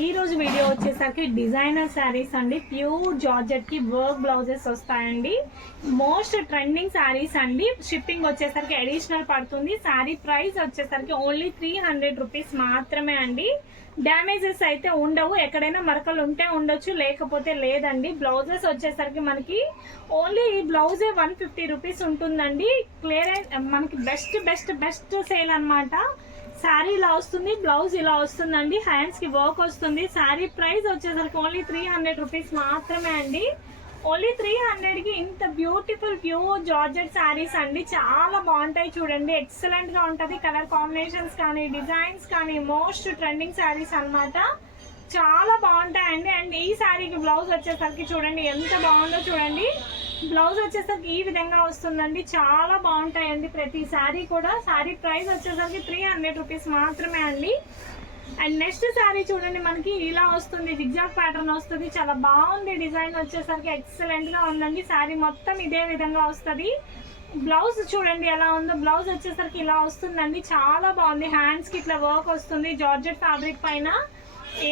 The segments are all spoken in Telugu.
ఈ రోజు వీడియో వచ్చేసరికి డిజైనర్ శారీస్ అండి. ప్యూర్ జార్జెట్ కి వర్క్ బ్లౌజెస్ వస్తాయండి. మోస్ట్ ట్రెండింగ్ శారీస్ అండి. షిప్పింగ్ వచ్చేసరికి అడిషనల్ పడుతుంది. శారీ ప్రైస్ వచ్చేసరికి ఓన్లీ 300 రూపీస్ మాత్రమే అండి. డ్యామేజెస్ అయితే ఉండవు. ఎక్కడైనా మరకలు ఉంటే ఉండొచ్చు, లేకపోతే లేదండి. బ్లౌజెస్ వచ్చేసరికి మనకి ఓన్లీ ఈ బ్లౌజే 150 రూపీస్ ఉంటుందండి. క్లియర్ మనకి బెస్ట్ సేల్ అన్నమాట. శారీ ఇలా వస్తుంది, బ్లౌజ్ ఇలా వస్తుందండి. హ్యాండ్స్ కి వర్క్ వస్తుంది. శారీ ప్రైస్ వచ్చేసరికి ఓన్లీ 300 రూపీస్ మాత్రమే అండి. ఓన్లీ 300 కి ఇంత బ్యూటిఫుల్ ప్యూర్ జార్జెట్ శారీస్ అండి. చాలా బాగుంటాయి చూడండి. ఎక్సలెంట్ గా ఉంటది. కలర్ కాంబినేషన్స్ కానీ డిజైన్స్ కానీ మోస్ట్ ట్రెండింగ్ శారీస్ అన్నమాట. చాలా బాగుంటాయండి. అండ్ ఈ శారీకి బ్లౌజ్ వచ్చేసరికి చూడండి ఎంత బాగుందో చూడండి. బ్లౌజ్ వచ్చేసరికి ఈ విధంగా వస్తుందండి. చాలా బాగుంటాయండి ప్రతి శారీ కూడా. శారీ ప్రైస్ వచ్చేసరికి 300 రూపీస్ మాత్రమే అండి. అండ్ నెక్స్ట్ శారీ చూడండి, మనకి ఇలా వస్తుంది. జిగ్జాగ్ ప్యాటర్న్ వస్తుంది. చాలా బాగుంది. డిజైన్ వచ్చేసరికి ఎక్సలెంట్ గా ఉందండి. శారీ మొత్తం ఇదే విధంగా వస్తుంది. బ్లౌజ్ చూడండి ఎలా ఉందో. బ్లౌజ్ వచ్చేసరికి ఇలా వస్తుందండి. చాలా బాగుంది. హ్యాండ్స్ కి ఇట్లా వర్క్ వస్తుంది. జార్జెట్ ఫ్యాబ్రిక్ పైన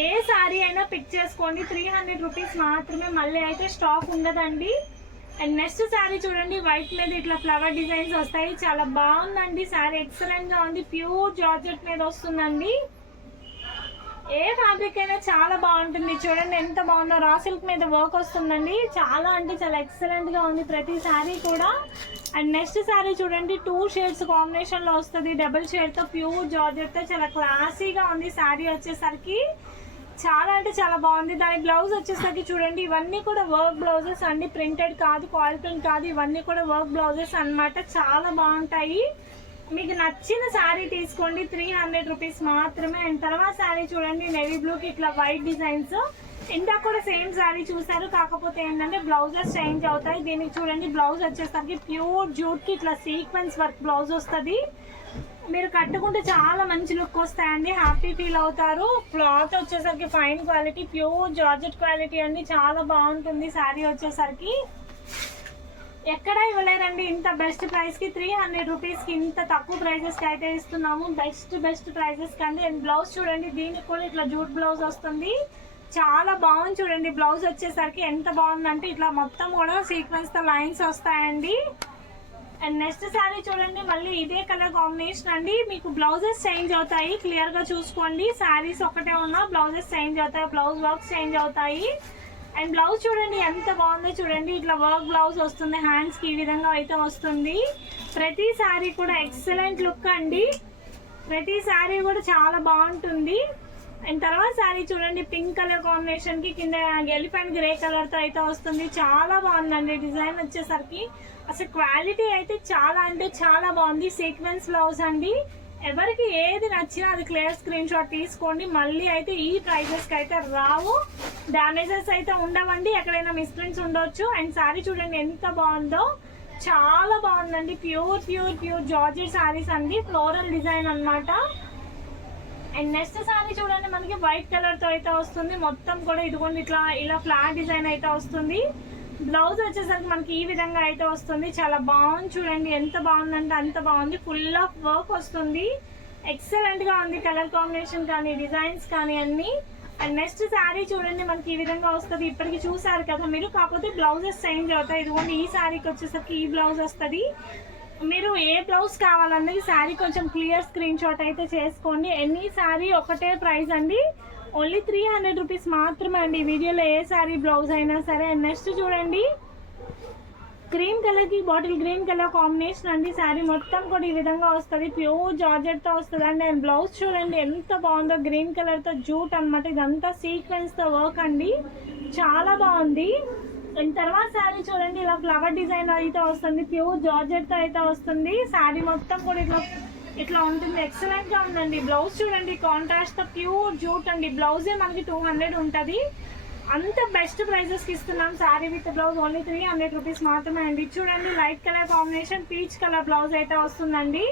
ఏ శారీ అయినా పిక్ చేసుకోండి. 300 రూపీస్ మాత్రమే. మళ్ళీ అయితే స్టాక్ ఉండదండి. అండ్ నెక్స్ట్ శారీ చూడండి, వైట్ మీద ఇట్లా ఫ్లవర్ డిజైన్స్ వస్తాయి. చాలా బాగుందండి. శారీ ఎక్సలెంట్ గా ఉంది. ప్యూర్ జార్జెట్ మీద వస్తుందండి. ఏ ఫ్యాబ్రిక్ అయినా చాలా బాగుంటుంది. చూడండి ఎంత బాగుందో. రా సిల్క్ మీద వర్క్ వస్తుందండి. చాలా అంటే చాలా ఎక్సలెంట్ గా ఉంది ప్రతి శారీ కూడా. అండ్ నెక్స్ట్ శారీ చూడండి, 2 షేడ్స్ కాంబినేషన్ లో వస్తుంది. డబుల్ షేడ్ తో ప్యూర్ జార్జెట్ తో చాలా క్లాసీగా ఉంది శారీ వచ్చేసరికి. చాలా అంటే చాలా బాగుంది. దాని బ్లౌజ్ వచ్చేసరికి చూడండి, ఇవన్నీ కూడా వర్క్ బ్లౌజెస్ అండి. ప్రింటెడ్ కాదు, కాయిల్ ప్రింట్ కాదు. ఇవన్నీ కూడా వర్క్ బ్లౌజెస్ అన్నమాట. చాలా బాగుంటాయి. మీకు నచ్చిన శారీ తీసుకోండి. 300 రూపీస్ మాత్రమే. అండ్ తర్వాత శారీ చూడండి, నేవీ బ్లూకి ఇట్లా వైట్ డిజైన్స్. ఇందాక కూడా సేమ్ శారీ చూసారు, కాకపోతే ఏంటంటే బ్లౌజెస్ చేంజ్ అవుతాయి. దీనికి చూడండి, బ్లౌజ్ వచ్చేసరికి ప్యూర్ జూట్ కి ఇట్లా సీక్వెన్స్ వర్క్ బ్లౌజ్ వస్తుంది. మీరు కట్టుకుంటే చాలా మంచి లుక్ వస్తాయండి. హ్యాపీ ఫీల్ అవుతారు. క్లాత్ వచ్చేసరికి fine quality, pure georgette quality అండి. చాలా బాగుంటుంది శారీ వచ్చేసరికి. ఎక్కడ ఇవ్వలేరండి ఇంత బెస్ట్ ప్రైస్ కి. 300 రూపీస్ కి ఇంత తక్కువ ప్రైజెస్ కి అయితే ఇస్తున్నాము. బెస్ట్ ప్రైజెస్ కండి. అండ్ బ్లౌజ్ చూడండి, దీనికి కూడా ఇట్లా జూట్ బ్లౌజ్ వస్తుంది. చాలా బాగుంది చూడండి. బ్లౌజ్ వచ్చేసరికి ఎంత బాగుందంటే ఇట్లా మొత్తం కూడా సీక్వెన్స్ తో లైన్స్ వస్తాయండి. అండ్ నెక్స్ట్ శారీ చూడండి, మళ్ళీ ఇదే కలర్ కాంబినేషన్ అండి. మీకు బ్లౌజెస్ చేంజ్ అవుతాయి. క్లియర్ గా చూసుకోండి. శారీస్ ఒకటే ఉన్నా బ్లౌజెస్ చేంజ్ అవుతాయి. బ్లౌజ్ వర్క్స్ చేంజ్ అవుతాయి. అండ్ బ్లౌజ్ చూడండి ఎంత బాగుందో చూడండి. ఇట్లా వర్క్ బ్లౌజ్ వస్తుంది. హ్యాండ్స్ కి ఈ విధంగా అయితే వస్తుంది. ప్రతి శారీ కూడా ఎక్సలెంట్ లుక్ అండి. ప్రతి శారీ కూడా చాలా బాగుంటుంది. అండ్ తర్వాత శారీ చూడండి, పింక్ కలర్ కాంబినేషన్ కి కింద ఎలిఫెంట్ గ్రే కలర్ తో అయితే వస్తుంది. చాలా బాగుందండి డిజైన్ వచ్చేసరికి. అసలు క్వాలిటీ అయితే చాలా అంటే చాలా బాగుంది. సీక్వెన్స్ బ్లౌజ్ అండి. ఎవరికి ఏది నచ్చినా అది క్లియర్ స్క్రీన్ షాట్ తీసుకోండి. మళ్ళీ అయితే ఈ ప్రైజెస్ కి అయితే రావు. డ్యామేజెస్ అయితే ఉండవండి. ఎక్కడైనా మిస్ప్రింట్స్ ఉండొచ్చు. అండ్ శారీ చూడండి ఎంత బాగుందో. చాలా బాగుందండి. ప్యూర్ జార్జెట్ శారీస్ అండి. ఫ్లోరల్ డిజైన్ అన్నమాట. అండ్ నెక్స్ట్ శారీ చూడండి, మనకి వైట్ కలర్ తో అయితే వస్తుంది. మొత్తం కూడా ఇదిగోండి ఇలా ఫ్లాట్ డిజైన్ అయితే వస్తుంది. బ్లౌజ్ వచ్చేసరికి మనకి ఈ విధంగా అయితే వస్తుంది. చాలా బాగుంది చూడండి. ఎంత బాగుందంటే అంత బాగుంది. ఫుల్ ఆఫ్ వర్క్ వస్తుంది. ఎక్సలెంట్ గా ఉంది. కలర్ కాంబినేషన్ కానీ డిజైన్స్ కానీ అన్ని. అండ్ నెక్స్ట్ శారీ చూడండి, మనకి ఈ విధంగా వస్తుంది. ఇప్పటికి చూసారు కదా మీరు, కాకపోతే బ్లౌజెస్ చేంజ్ అవుతాయి. ఇదిగోండి ఈ శారీకి వచ్చేసరికి ఈ బ్లౌజ్ వస్తుంది. మీరు ఏ బ్లౌజ్ కావాలన్నది శారీ కొంచెం క్లియర్ స్క్రీన్ షాట్ అయితే చేసుకోండి. ఎనీ శారీ ఒకటే ప్రైస్ అండి. ఓన్లీ 300 రూపీస్ మాత్రమే అండి. వీడియోలో ఏ శారీ బ్లౌజ్ అయినా సరే. నెక్స్ట్ చూడండి, క్రీమ్ కలర్ కి బాటిల్ గ్రీన్ కలర్ కాంబినేషన్ అండి. శారీ మొత్తం కూడా ఈ విధంగా వస్తుంది. ప్యూర్ జార్జెట్ తో వస్తుంది అండి. అండ్ బ్లౌజ్ చూడండి ఎంత బాగుందో. గ్రీన్ కలర్ తో జూట్ అనమాట. ఇదంతా సీక్వెన్స్ తో వర్క్ అండి. చాలా బాగుంది. అండ్ తర్వాత శారీ చూడండి, ఇలా ఫ్లవర్ డిజైన్ అయితే వస్తుంది. ప్యూర్ జార్జెట్ తో అయితే వస్తుంది. శారీ మొత్తం కూడా ఇట్లా ఉంటుంది. ఎక్సలెంట్ గా ఉందండి. బ్లౌజ్ చూడండి, కాంట్రాస్ట్ తో ప్యూర్ జూట్ అండి. బ్లౌజే మనకి 200 ఉంటది. అంత బెస్ట్ ప్రైజెస్ కి ఇస్తున్నాం. Sari with blouse only 300 rupees మాత్రమే అండి. చూడండి, light colour combination peach colour blouse అయితే వస్తుందండి.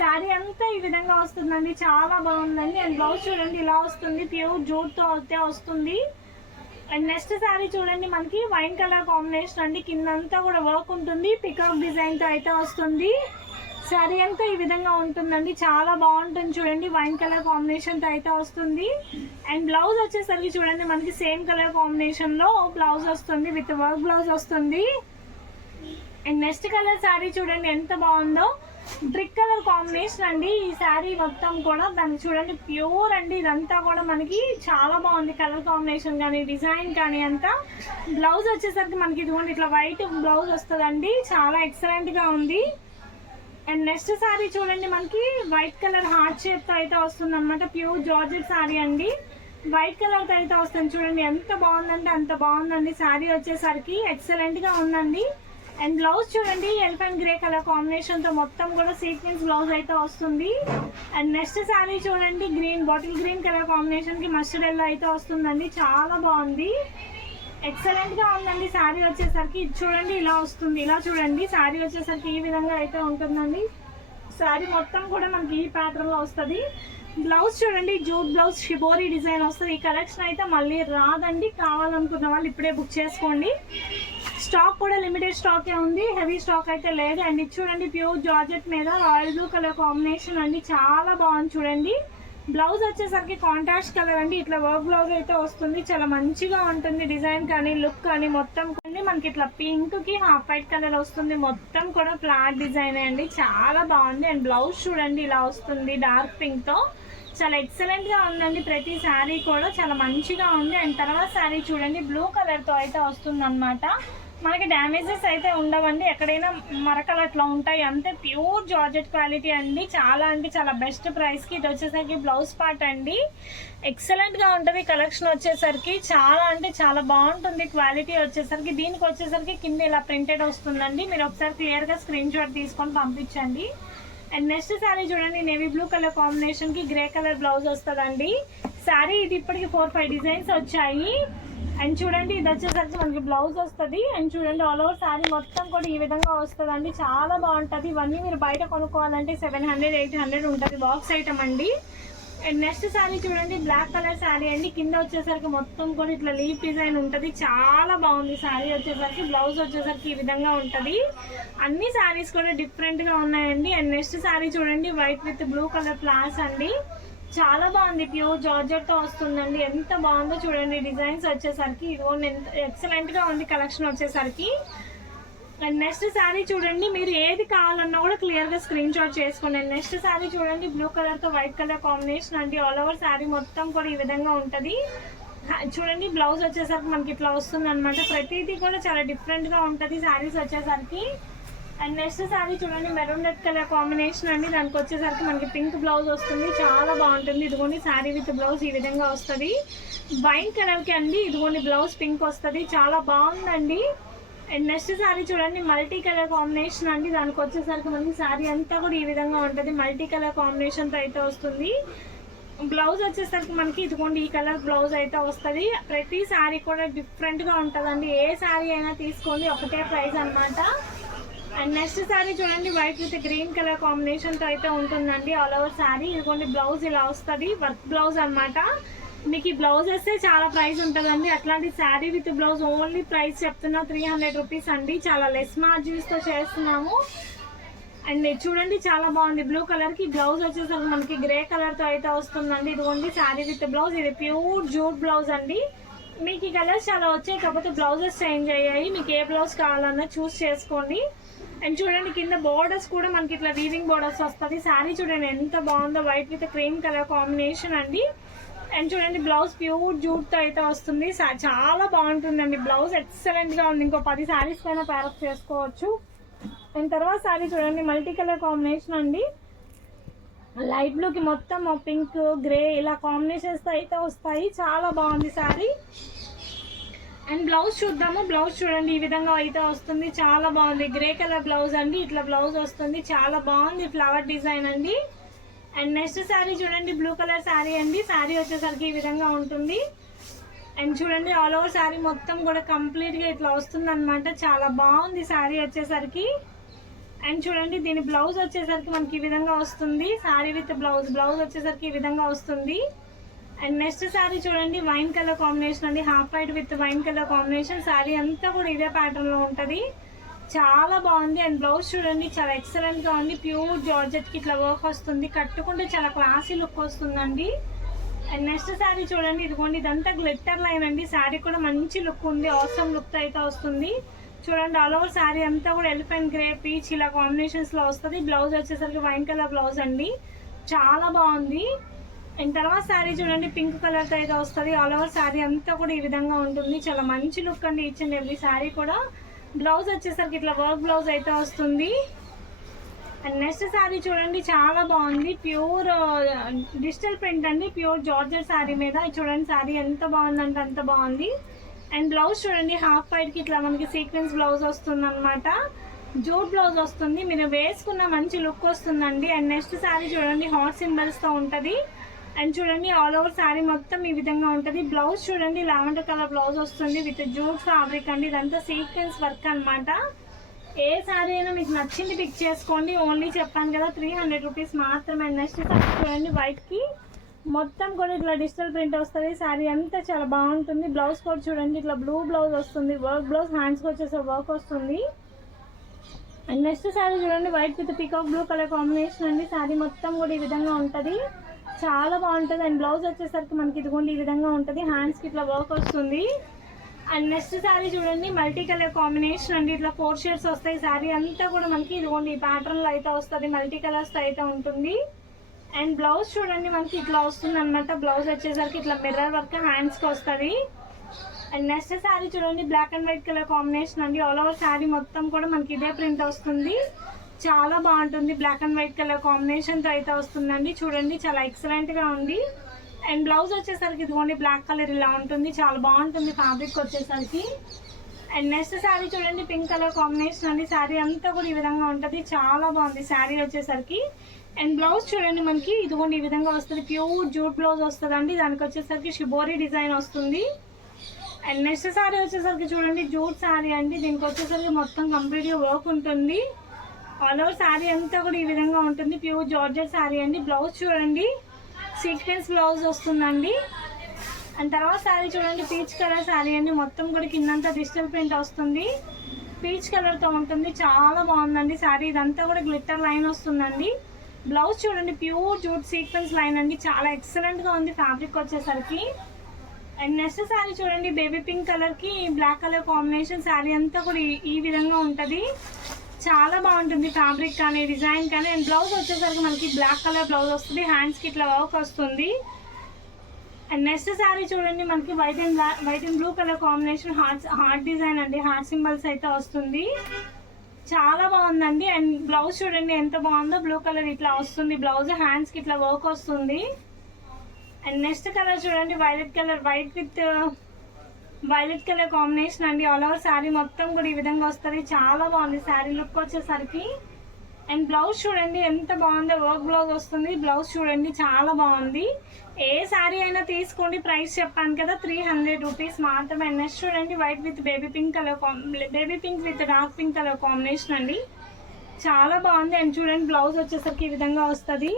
శారీ అంతా ఈ విధంగా వస్తుందండి. చాలా బాగుందండి. అండ్ బ్లౌజ్ చూడండి ఇలా వస్తుంది. ప్యూర్ జూట్ తో అయితే వస్తుంది. అండ్ నెక్స్ట్ శారీ చూడండి, మనకి వైన్ కలర్ కాంబినేషన్ అండి. కిందంతా కూడా వర్క్ ఉంటుంది. పికాక్ డిజైన్ తో అయితే వస్తుంది. శారీ అంతా ఈ విధంగా ఉంటుందండి, చాలా బాగుంటుంది చూడండి. వైన్ కలర్ కాంబినేషన్ తో అయితే వస్తుంది. అండ్ బ్లౌజ్ వచ్చేసరికి చూడండి మనకి సేమ్ కలర్ కాంబినేషన్ లో బ్లౌజ్ వస్తుంది, విత్ వర్క్ బ్లౌజ్ వస్తుంది. అండ్ నెక్స్ట్ కలర్ శారీ చూడండి ఎంత బాగుందో, బ్రిక్ కలర్ కాంబినేషన్ అండి. ఈ శారీ మొత్తం కూడా దాన్ని చూడండి ప్యూర్ అండి, ఇదంతా కూడా మనకి చాలా బాగుంది కలర్ కాంబినేషన్ కానీ డిజైన్ కానీ అంతా. బ్లౌజ్ వచ్చేసరికి మనకి ఇదిగోండి ఇట్లా వైట్ బ్లౌజ్ వస్తుందండి, చాలా ఎక్సలెంట్ గా ఉంది. అండ్ నెక్స్ట్ శారీ చూడండి మనకి వైట్ కలర్ హార్ట్ షేప్ తో అయితే వస్తుంది అనమాట, ప్యూర్ జార్జెట్ శారీ అండి. వైట్ కలర్ తో అయితే వస్తుంది చూడండి, ఎంత బాగుందంటే అంత బాగుందండి. శారీ వచ్చేసరికి ఎక్సలెంట్ గా ఉందండి. అండ్ బ్లౌజ్ చూడండి ఎలిఫెంట్ గ్రే కలర్ కాంబినేషన్ తో మొత్తం కూడా సీక్వెన్స్ బ్లౌజ్ అయితే వస్తుంది. అండ్ నెక్స్ట్ శారీ చూడండి green bottle green colour combination కి మస్టర్డ్ ఎల్లో అయితే వస్తుందండి, చాలా బాగుంది, ఎక్సలెంట్ గా ఉందండి. శారీ వచ్చేసరికి చూడండి ఇలా వస్తుంది, ఇలా చూడండి శారీ వచ్చేసరికి ఈ విధంగా అయితే ఉంటుందండి. శారీ మొత్తం కూడా మనకి ఈ ప్యాటర్న్ లో వస్తుంది. బ్లౌజ్ చూడండి జూట్ బ్లౌజ్ షిబోరీ డిజైన్ వస్తుంది. ఈ కలెక్షన్ అయితే మళ్ళీ రాదండి, కావాలనుకున్న వాళ్ళు ఇప్పుడే బుక్ చేసుకోండి. స్టాక్ కూడా లిమిటెడ్ స్టాకే ఉంది, హెవీ స్టాక్ అయితే లేదు. అండ్ ఇది చూడండి ప్యూర్ జార్జెట్ మీద రాయల్ బ్లూ కలర్ కాంబినేషన్ అండి, చాలా బాగుంది చూడండి. బ్లౌజ్ వచ్చేసరికి కాంట్రాస్ట్ కలర్ అండి, ఇట్లా వర్క్ బ్లౌజ్ అయితే వస్తుంది, చాలా మంచిగా ఉంటుంది. డిజైన్ కానీ లుక్ కానీ మొత్తం కానీ మనకి ఇట్లా పింక్ కి హాఫ్ వైట్ కలర్ వస్తుంది, మొత్తం కూడా ఫ్లాట్ డిజైన్ అండి, చాలా బాగుంది. అండ్ బ్లౌజ్ చూడండి ఇలా వస్తుంది డార్క్ పింక్ తో, చాలా ఎక్సలెంట్ గా ఉందండి. ప్రతి శారీ కూడా చాలా మంచిగా ఉంది. అండ్ తర్వాత శారీ చూడండి బ్లూ కలర్ తో అయితే వస్తుంది అనమాట. మనకి డ్యామేజెస్ అయితే ఉండవండి, ఎక్కడైనా మరకలు అట్లా ఉంటాయి అంతే. ప్యూర్ జార్జెట్ క్వాలిటీ అండి, చాలా అంటే చాలా బెస్ట్ ప్రైస్ కి. ఇది వచ్చేసరికి బ్లౌజ్ పార్ట్ అండి, ఎక్సలెంట్ గా ఉంటుంది. కలెక్షన్ వచ్చేసరికి చాలా అంటే చాలా బాగుంటుంది. క్వాలిటీ వచ్చేసరికి దీనికి వచ్చేసరికి కింద ఇలా ప్రింటెడ్ వస్తుందండి, మీరు ఒకసారి క్లియర్ గా స్క్రీన్ షాట్ తీసుకొని పంపించండి. అండ్ నెక్స్ట్ శారీ చూడండి నేవీ బ్లూ కలర్ కాంబినేషన్ కి గ్రే కలర్ బ్లౌజ్ వస్తుందండి. శారీ ఇది ఇప్పటికి 4-5 డిజైన్స్ వచ్చాయి. అండ్ చూడండి ఇది వచ్చేసరికి మనకి బ్లౌజ్ వస్తుంది. అండ్ చూడండి ఆల్ ఓవర్ శారీ మొత్తం కూడా ఈ విధంగా వస్తుందండి, చాలా బాగుంటుంది. ఇవన్నీ మీరు బయట కొనుక్కోవాలంటే 700-800 ఉంటుంది బాక్స్ ఐటమ్ అండి. అండ్ నెక్స్ట్ శారీ చూడండి బ్లాక్ కలర్ శారీ అండి, కింద వచ్చేసరికి మొత్తం కూడా ఇట్లా లీఫ్ డిజైన్ ఉంటుంది, చాలా బాగుంది. శారీ వచ్చేసరికి బ్లౌజ్ వచ్చేసరికి ఈ విధంగా ఉంటుంది. అన్ని శారీస్ కూడా డిఫరెంట్ గా ఉన్నాయండి. అండ్ నెక్స్ట్ శారీ చూడండి white with blue colour floss అండి, చాలా బాగుంది. ప్యూర్ జార్జెట్ తో వస్తుందండి, ఎంత బాగుందో చూడండి. డిజైన్స్ వచ్చేసరికి ఇదిగోండి ఎంత ఎక్సలెంట్ గా ఉంది కలెక్షన్ వచ్చేసరికి. అండ్ నెక్స్ట్ శారీ చూడండి, మీరు ఏది కావాలన్నా కూడా క్లియర్ గా స్క్రీన్ షాట్ చేసుకోండి. అండ్ నెక్స్ట్ శారీ చూడండి బ్లూ కలర్ తో వైట్ కలర్ కాంబినేషన్ అండి, ఆల్ ఓవర్ శారీ మొత్తం కూడా ఈ విధంగా ఉంటది. చూడండి బ్లౌజ్ వచ్చేసరికి మనకి ఇట్లా వస్తుంది అనమాట. ప్రతిదీ కూడా చాలా డిఫరెంట్ గా ఉంటది శారీస్ వచ్చేసరికి. అండ్ నెక్స్ట్ శారీ చూడండి మెరూన్ రెడ్ కలర్ కాంబినేషన్ అండి, దానికి వచ్చేసరికి మనకి పింక్ బ్లౌజ్ వస్తుంది, చాలా బాగుంటుంది. ఇదిగోండి శారీ విత్ బ్లౌజ్ ఈ విధంగా వస్తుంది. వైన్ కలర్ కి అండి ఇదిగోండి బ్లౌజ్ పింక్ వస్తుంది, చాలా బాగుందండి. అండ్ నెక్స్ట్ శారీ చూడండి మల్టీ కలర్ కాంబినేషన్ అండి, దానికి వచ్చేసరికి మనకి శారీ అంతా కూడా ఈ విధంగా ఉంటుంది, మల్టీ కలర్ కాంబినేషన్ తో అయితే వస్తుంది. బ్లౌజ్ వచ్చేసరికి మనకి ఇదిగోండి ఈ కలర్ బ్లౌజ్ అయితే వస్తుంది. ప్రతి శారీ కూడా డిఫరెంట్ గా ఉంటుందండి, ఏ శారీ అయినా తీసుకోండి ఒకటే ప్రైస్ అనమాట. అండ్ నెక్స్ట్ శారీ చూడండి white with green colour combination తో అయితే ఉంటుందండి ఆల్ ఓవర్ శారీ. ఇదిగోండి బ్లౌజ్ ఇలా వస్తుంది, వర్క్ బ్లౌజ్ అనమాట. మీకు ఈ బ్లౌజ్ వేస్తే చాలా ప్రైస్ ఉంటుందండి, అట్లాంటి sari with blouse only price చెప్తున్నా 300 రూపీస్ అండి, చాలా లెస్ మార్జిన్స్ తో చేస్తున్నాము. అండ్ చూడండి చాలా బాగుంది, బ్లూ కలర్ కి బ్లౌజ్ వచ్చేసరికి మనకి గ్రే కలర్ తో అయితే వస్తుందండి. ఇదిగోండి శారీ విత్ బ్లౌజ్, ఇది ప్యూర్ జూట్ బ్లౌజ్ అండి. మీకు ఈ కలర్స్ చాలా వచ్చాయి, కాకపోతే బ్లౌజెస్ చేంజ్ అయ్యాయి, మీకు ఏ బ్లౌజ్ కావాలన్నా చూస్ చేసుకోండి. అండ్ చూడండి కింద బోర్డర్స్ కూడా మనకి ఇట్లా వీవింగ్ బోర్డర్స్ వస్తుంది. శారీ చూడండి ఎంత బాగుందో, white with cream colour combination అండి. అండ్ చూడండి బ్లౌజ్ ప్యూర్ జూట్ తో అయితే వస్తుంది, చాలా బాగుంటుందండి. బ్లౌజ్ ఎక్సలెంట్ గా ఉంది, ఇంకో 10 శారీస్ పైన ప్యారప్ చేసుకోవచ్చు. అండ్ తర్వాత శారీ చూడండి మల్టీ కలర్ కాంబినేషన్ అండి, లైట్ బ్లూ కి మొత్తం పింక్ గ్రే ఇలా కాంబినేషన్స్ తో అయితే వస్తాయి, చాలా బాగుంది శారీ. అండ్ బ్లౌజ్ చూద్దాము. బ్లౌజ్ చూడండి ఈ విధంగా అయితే వస్తుంది, చాలా బాగుంది. గ్రే కలర్ బ్లౌజ్ అండి, ఇట్లా బ్లౌజ్ వస్తుంది, చాలా బాగుంది, ఫ్లవర్ డిజైన్ అండి. అండ్ నెక్స్ట్ శారీ చూడండి బ్లూ కలర్ శారీ అండి, శారీ వచ్చేసరికి ఈ విధంగా ఉంటుంది. అండ్ చూడండి ఆల్ ఓవర్ శారీ మొత్తం కూడా కంప్లీట్ గా ఇట్లా వస్తుంది అనమాట, చాలా బాగుంది శారీ వచ్చేసరికి. అండ్ చూడండి దీని బ్లౌజ్ వచ్చేసరికి మనకి ఈ విధంగా వస్తుంది, శారీ విత్ బ్లౌజ్, బ్లౌజ్ వచ్చేసరికి ఈ విధంగా వస్తుంది. అండ్ నెక్స్ట్ శారీ చూడండి వైన్ కలర్ కాంబినేషన్ అండి, half white with wine colour combination. Sari అంతా కూడా ఇదే ప్యాటర్న్ లో ఉంటది, చాలా బాగుంది. అండ్ బ్లౌజ్ చూడండి చాలా ఎక్సలెంట్ గా ఉంది. ప్యూర్ జార్జెట్ కి ఇట్లా వర్క్ వస్తుంది, కట్టుకుంటే చాలా క్లాసీ లుక్ వస్తుందండి. అండ్ నెక్స్ట్ శారీ చూడండి, ఇదిగోండి ఇదంతా గ్లిట్టర్ లైన్ అండి. శారీ కూడా మంచి లుక్ ఉంది, ఆసమ్ లుక్ అయితే వస్తుంది. చూడండి ఆల్ ఓవర్ శారీ అంతా కూడా ఎలిఫెంట్ గ్రే, పీచ్ ఇలా కాంబినేషన్స్ లో వస్తుంది. బ్లౌజ్ వచ్చేసరికి వైన్ కలర్ బ్లౌజ్ అండి, చాలా బాగుంది. అండ్ తర్వాత శారీ చూడండి పింక్ కలర్ తో అయితే వస్తుంది. ఆల్ ఓవర్ శారీ అంతా కూడా ఈ విధంగా ఉంటుంది, చాలా మంచి లుక్ అండి ఈచ్ అండ్ ఎవ్రీ శారీ కూడా. బ్లౌజ్ వచ్చేసరికి ఇట్లా వర్క్ బ్లౌజ్ అయితే వస్తుంది. అండ్ నెక్స్ట్ శారీ చూడండి చాలా బాగుంది, ప్యూర్ డిజిటల్ ప్రింట్ అండి, ప్యూర్ జార్జెట్ శారీ మీద. చూడండి శారీ ఎంత బాగుందంటే అంత బాగుంది. అండ్ బ్లౌజ్ చూడండి హాఫ్ వైట్ కి ఇట్లా మనకి సీక్వెన్స్ బ్లౌజ్ వస్తుంది అనమాట, జూట్ బ్లౌజ్ వస్తుంది. మీరు వేసుకున్న మంచి లుక్ వస్తుందండి. అండ్ నెక్స్ట్ శారీ చూడండి హాట్ సింబల్స్ తో ఉంటది. అండ్ చూడండి ఆల్ ఓవర్ శారీ మొత్తం ఈ విధంగా ఉంటుంది. బ్లౌజ్ చూడండి లావెండర్ కలర్ బ్లౌజ్ వస్తుంది విత్ జూట్ ఫ్యాబ్రిక్ అండి, ఇదంతా సీక్వెన్స్ వర్క్ అనమాట. ఏ శారీ అయినా మీకు నచ్చింది పిక్ చేసుకోండి. ఓన్లీ చెప్పాను కదా 300 రూపీస్ మాత్రమే. నెక్స్ట్ శారీ చూడండి వైట్ కి మొత్తం కూడా ఇట్లా డిజిటల్ ప్రింట్ వస్తుంది. శారీ అంతా చాలా బాగుంటుంది. బ్లౌజ్ కూడా చూడండి ఇట్లా బ్లూ బ్లౌజ్ వస్తుంది, వర్క్ బ్లౌజ్, హ్యాండ్స్కి వచ్చేసే వర్క్ వస్తుంది. అండ్ నెక్స్ట్ శారీ చూడండి white with peacock blue colour combination అండి. శారీ మొత్తం కూడా ఈ విధంగా ఉంటుంది, చాలా బాగుంటుంది. అండ్ బ్లౌజ్ వచ్చేసరికి మనకి ఇదిగోండి ఈ విధంగా ఉంటుంది, హ్యాండ్స్కి ఇట్లా వర్క్ వస్తుంది. అండ్ నెక్స్ట్ శారీ చూడండి మల్టీ కలర్ కాంబినేషన్ అండి, ఇట్లా 4 షేడ్స్ వస్తాయి. శారీ అంతా కూడా మనకి ఇదిగోండి ఈ ప్యాటర్న్ లో అయితే వస్తుంది, మల్టీ కలర్స్ అయితే ఉంటుంది. అండ్ బ్లౌజ్ చూడండి మనకి ఇట్లా వస్తుంది అనమాట. బ్లౌజ్ వచ్చేసరికి ఇట్లా మిర్రర్ వర్క్ హ్యాండ్స్కి వస్తుంది. అండ్ నెక్స్ట్ శారీ చూడండి black and white colour combination అండి. ఆల్ ఓవర్ శారీ మొత్తం కూడా మనకి ఇదే ప్రింట్ వస్తుంది, చాలా బాగుంటుంది. Black and white colour combination తో అయితే వస్తుందండి. చూడండి చాలా ఎక్సలెంట్ గా ఉంది. అండ్ బ్లౌజ్ వచ్చేసరికి ఇదిగోండి బ్లాక్ కలర్ ఇలా ఉంటుంది, చాలా బాగుంటుంది ఫ్యాబ్రిక్ వచ్చేసరికి. అండ్ నెక్స్ట్ శారీ చూడండి పింక్ కలర్ కాంబినేషన్ అండి. శారీ అంతా కూడా ఈ విధంగా ఉంటుంది, చాలా బాగుంది శారీ వచ్చేసరికి. అండ్ బ్లౌజ్ చూడండి మనకి ఇదిగోండి ఈ విధంగా వస్తుంది, ప్యూర్ జూట్ బ్లౌజ్ వస్తుంది అండి. దానికి వచ్చేసరికి షిబోరీ డిజైన్ వస్తుంది. అండ్ నెక్స్ట్ శారీ వచ్చేసరికి చూడండి జూట్ శారీ అండి. దీనికి వచ్చేసరికి మొత్తం కంప్లీట్గా వర్క్ ఉంటుంది. ఆల్ ఓవర్ శారీ అంతా కూడా ఈ విధంగా ఉంటుంది, ప్యూర్ జార్జెట్ శారీ అండి. బ్లౌజ్ చూడండి సీక్వెన్స్ బ్లౌజ్ వస్తుందండి. అండ్ తర్వాత శారీ చూడండి పీచ్ కలర్ శారీ అండి, మొత్తం కూడా కిందంతా డిజిటల్ ప్రింట్ వస్తుంది, పీచ్ కలర్తో ఉంటుంది, చాలా బాగుందండి శారీ. ఇదంతా కూడా గ్లిట్టర్ లైన్ వస్తుందండి. బ్లౌజ్ చూడండి ప్యూర్ జూట్ సీక్వెన్స్ లైన్ అండి, చాలా ఎక్సలెంట్గా ఉంది ఫ్యాబ్రిక్ వచ్చేసరికి. అండ్ నెక్స్ట్ శారీ చూడండి బేబీ పింక్ కలర్కి బ్లాక్ కలర్ కాంబినేషన్. శారీ అంతా కూడా ఈ విధంగా ఉంటుంది, చాలా బాగుంటుంది ఫ్యాబ్రిక్ కానీ డిజైన్ కానీ. అండ్ బ్లౌజ్ వచ్చేసరికి మనకి బ్లాక్ కలర్ బ్లౌజ్ వస్తుంది, హ్యాండ్స్కి ఇట్లా వర్క్ వస్తుంది. అండ్ నెక్స్ట్ శారీ చూడండి మనకి white and blue colour combination, heart design అండి, హార్ట్ సింబల్స్ అయితే వస్తుంది, చాలా బాగుందండి. అండ్ బ్లౌజ్ చూడండి ఎంత బాగుందో, బ్లూ కలర్ ఇట్లా వస్తుంది బ్లౌజ్, హ్యాండ్స్కి ఇట్లా వర్క్ వస్తుంది. అండ్ నెక్స్ట్ కలర్ చూడండి violet colour, white with violet colour combination అండి. ఆల్ ఓవర్ శారీ మొత్తం కూడా ఈ విధంగా వస్తుంది, చాలా బాగుంది శారీ లుక్ వచ్చేసరికి. అండ్ బ్లౌజ్ చూడండి ఎంత బాగుందో, వర్క్ బ్లౌజ్ వస్తుంది. బ్లౌజ్ చూడండి చాలా బాగుంది. ఏ శారీ అయినా తీసుకోండి, ప్రైస్ చెప్పాను కదా 300 రూపీస్ మాత్రమే. నెక్స్ట్ చూడండి white with baby pink colour, baby pink with dark pink colour combination అండి, చాలా బాగుంది. అండ్ చూడండి బ్లౌజ్ వచ్చేసరికి ఈ విధంగా వస్తుంది.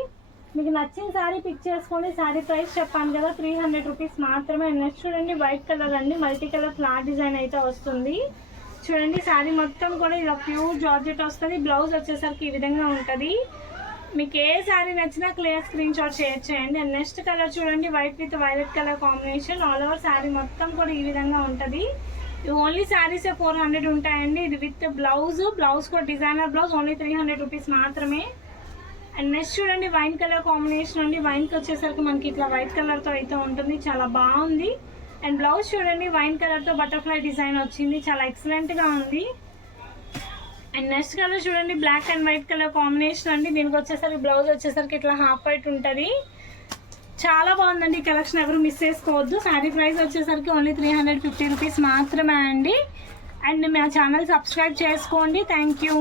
మీకు నచ్చిన శారీ పిక్ చేసుకోండి. శారీ ప్రైస్ చెప్పాను కదా 300 రూపీస్ మాత్రమే. నెక్స్ట్ చూడండి వైట్ కలర్ అండి, మల్టీ కలర్ ఫ్లవర్ డిజైన్ అయితే వస్తుంది. చూడండి శారీ మొత్తం కూడా ఇలా ప్యూర్ జార్జెట్ వస్తుంది. బ్లౌజ్ వచ్చేసరికి ఈ విధంగా ఉంటుంది. మీకు ఏ శారీ నచ్చినా క్లియర్ స్క్రీన్ షాట్ షేర్ చేయండి. అండ్ నెక్స్ట్ కలర్ చూడండి white with violet colour combination. All over sari మొత్తం కూడా ఈ విధంగా ఉంటుంది. ఓన్లీ శారీసే 400 ఉంటాయండి. ఇది విత్ బ్లౌజ్ కూడా డిజైనర్ బ్లౌజ్, ఓన్లీ 300 రూపీస్ మాత్రమే. అండ్ నెక్స్ట్ చూడండి వైన్ కలర్ కాంబినేషన్ అండి. వైన్కి వచ్చేసరికి మనకి ఇట్లా వైట్ కలర్తో అయితే ఉంటుంది, చాలా బాగుంది. అండ్ బ్లౌజ్ చూడండి వైన్ కలర్తో బటర్ఫ్లై డిజైన్ వచ్చింది, చాలా ఎక్సలెంట్గా ఉంది. అండ్ నెక్స్ట్ కలర్ చూడండి black and white colour combination అండి. దీనికి వచ్చేసరికి బ్లౌజ్ వచ్చేసరికి ఇట్లా హాఫ్ వైట్ ఉంటుంది, చాలా బాగుందండి. ఈ కలెక్షన్ ఎవరు మిస్ చేసుకోవద్దు. శారీ ప్రైస్ వచ్చేసరికి ఓన్లీ 350 రూపీస్ మాత్రమే అండి. అండ్ మా ఛానల్ సబ్స్క్రైబ్ చేసుకోండి. Thank you.